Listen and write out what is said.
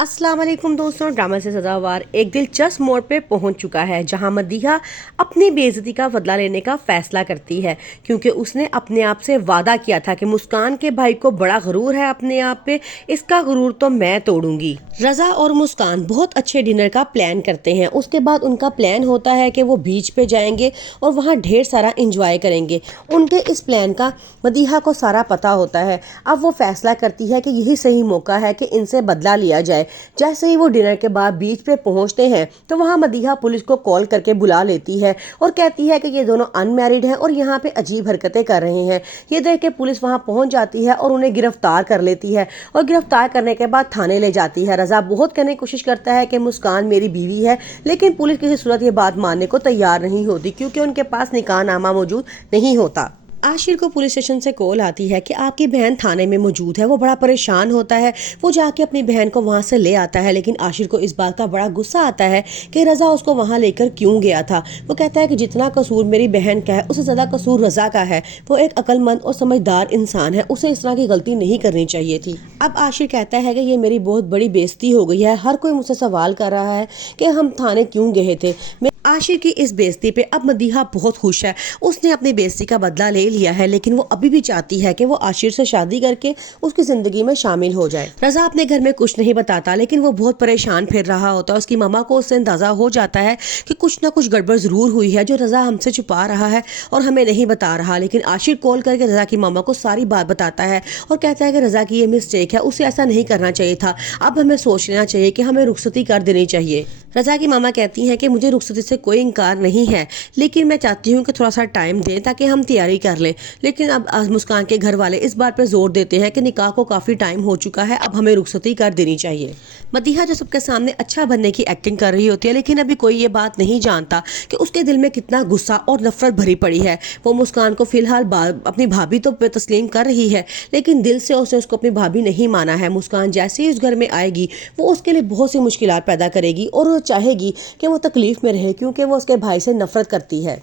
अस्सलाम वालेकुम दोस्तों, ड्रामा से सदावार एक दिलचस्प मोड़ पे पहुंच चुका है जहां मदीहा अपनी बेइज्जती का बदला लेने का फैसला करती है क्योंकि उसने अपने आप से वादा किया था कि मुस्कान के भाई को बड़ा गुरूर है अपने आप पे, इसका गुरूर तो मैं तोड़ूंगी। रजा और मुस्कान बहुत अच्छे डिनर का प्लान करते हैं। उसके बाद उनका प्लान होता है कि वो बीच पे जाएंगे और वहाँ ढेर सारा इंजॉय करेंगे। उनके इस प्लान का मदीहा को सारा पता होता है। अब वो फैसला करती है कि यही सही मौका है कि इनसे बदला लिया जाए। जैसे ही वो डिनर के बाद बीच पे पहुंचते हैं तो वहां मदीहा पुलिस को कॉल करके बुला लेती है और कहती है कि ये दोनों अनमैरिड हैं और यहाँ पे अजीब हरकतें कर रहे हैं। ये देख के पुलिस वहां पहुंच जाती है और उन्हें गिरफ्तार कर लेती है और गिरफ्तार करने के बाद थाने ले जाती है। रजा बहुत कहने की कोशिश करता है कि मुस्कान मेरी बीवी है, लेकिन पुलिस किसी सूरत ये बात मानने को तैयार नहीं होती क्योंकि उनके पास निकाहनामा मौजूद नहीं होता। आशिर को पुलिस स्टेशन से कॉल आती है कि आपकी बहन थाने में मौजूद है। वो बड़ा परेशान होता है। वो जाके अपनी बहन को वहाँ से ले आता है, लेकिन आशिर को इस बात का बड़ा गुस्सा आता है कि रजा उसको वहाँ लेकर क्यों गया था। वो कहता है कि जितना कसूर मेरी बहन का है उससे ज़्यादा कसूर रजा का है। वो एक अक्लमंद और समझदार इंसान है, उसे इस तरह की गलती नहीं करनी चाहिए थी। अब आशिर कहता है कि ये मेरी बहुत बड़ी बेइज्जती हो गई है। हर कोई मुझसे सवाल कर रहा है कि हम थाने क्यों गए थे। आशिर की इस बेइज्जती पे अब मदीहा बहुत खुश है। उसने अपनी बेइज्जती का बदला ले लिया है, लेकिन वो अभी भी चाहती है कि वो आशिर से शादी करके उसकी जिंदगी में शामिल हो जाए। रजा अपने घर में कुछ नहीं बताता, लेकिन वो बहुत परेशान फिर रहा होता है। उसकी मामा को उससे अंदाजा हो जाता है कि कुछ ना कुछ गड़बड़ जरूर हुई है जो रजा हमसे छुपा रहा है और हमें नहीं बता रहा। लेकिन आशिर कॉल करके रजा की मामा को सारी बात बताता है और कहता है कि रजा की ये मिस्टेक है, उसे ऐसा नहीं करना चाहिए था। अब हमें सोच लेना चाहिए कि हमें रुखसती कर देनी चाहिए। रजा की मामा कहती हैं कि मुझे रुखसती से कोई इनकार नहीं है, लेकिन मैं चाहती हूँ कि थोड़ा सा टाइम दें ताकि हम तैयारी कर लें। लेकिन अब मुस्कान के घर वाले इस बात पर जोर देते हैं कि निकाह को काफ़ी टाइम हो चुका है, अब हमें रुखसती कर देनी चाहिए। मदीहा जो सबके सामने अच्छा बनने की एक्टिंग कर रही होती है, लेकिन अभी कोई ये बात नहीं जानता कि उसके दिल में कितना गुस्सा और नफरत भरी पड़ी है। वो मुस्कान को फिलहाल अपनी भाभी तो तस्लीम कर रही है, लेकिन दिल से उसने उसको अपनी भाभी नहीं माना है। मुस्कान जैसे ही उस घर में आएगी वो उसके लिए बहुत सी मुश्किलात पैदा करेगी और चाहेगी कि वो तकलीफ में रहे क्योंकि वो उसके भाई से नफरत करती है।